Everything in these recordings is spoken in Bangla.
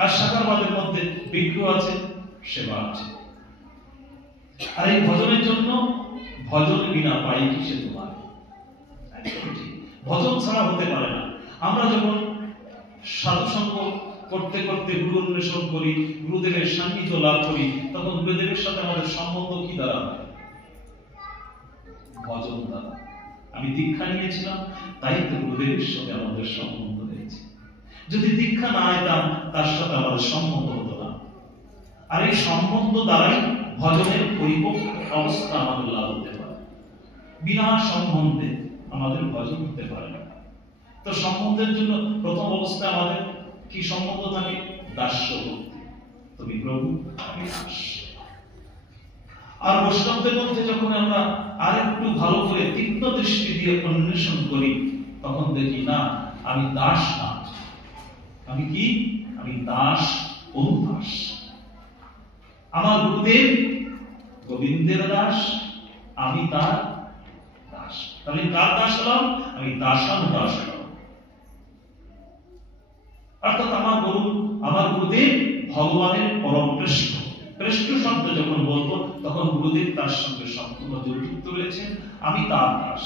আর সাকারবাদের মধ্যে বিগ্রহ আছে, সেবা আছে। আর এই ভজনের জন্য ভজন বিনা পাই কিসে তোমার, ভজন ছাড়া হতে পারে না। আমরা যখন সাধুসঙ্গ করতে করতে গুরু অন্বেষণ করি, গুরুদেবের সান্নিধ্য লাভ করি, তখন গুরুদেবের সাথে আমাদের সম্বন্ধ কি দ্বারা হয়? ভজন দ্বারা। আমি দীক্ষা নিয়েছিলাম, তাই তো গুরুদেবের সাথে আমাদের সম্বন্ধ হয়েছে। যদি দীক্ষা না নিতাম, তার সাথে আমাদের সম্বন্ধ হতো না। আর এই সম্বন্ধ দ্বারাই ভজনের পরিপক্ক অবস্থা আমাদের লাভ হতে পারে। বিনা সম্বন্ধে আমাদের ভজন হতে পারে না। তো সম্বন্ধের জন্য প্রথম অবস্থা আমাদের কি সম্বন্ধ থাকে? দাস্য ভক্তি। তুমি প্রভু, আমি দাস। আর বৈষ্ণবদের মধ্যে যখন আমরা আর একটু ভালো করে তীক্ষ্ণ দৃষ্টি দিয়ে অন্বেষণ করি, তখন দেখি না, আমি দাস না। আমি কি? আমি দাস, অনুদাস। আমার গুরুদেব গোবিন্দের দাস, আমি তার দাস। তাহলে কার দাস হলাম? আমি দাসানুদাস হলাম। অর্থাৎ আমার গুরুদেব ভগবানের পরম শ্রেষ্ঠ। শ্রেষ্ঠ শব্দ যখন বলবো, তখন গুরুদেব তার সঙ্গে সম্পূর্ণ যুক্ত রয়েছেন, আমি তার দাস।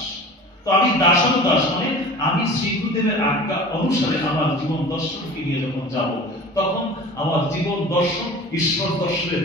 তো আমি দাসানুদাস মানে আমি শ্রী গুরুদেবের আজ্ঞা অনুসারে আমার জীবন দর্শনকে নিয়ে যখন যাব, তখন আমার জীবন দর্শন ঈশ্বর দর্শনের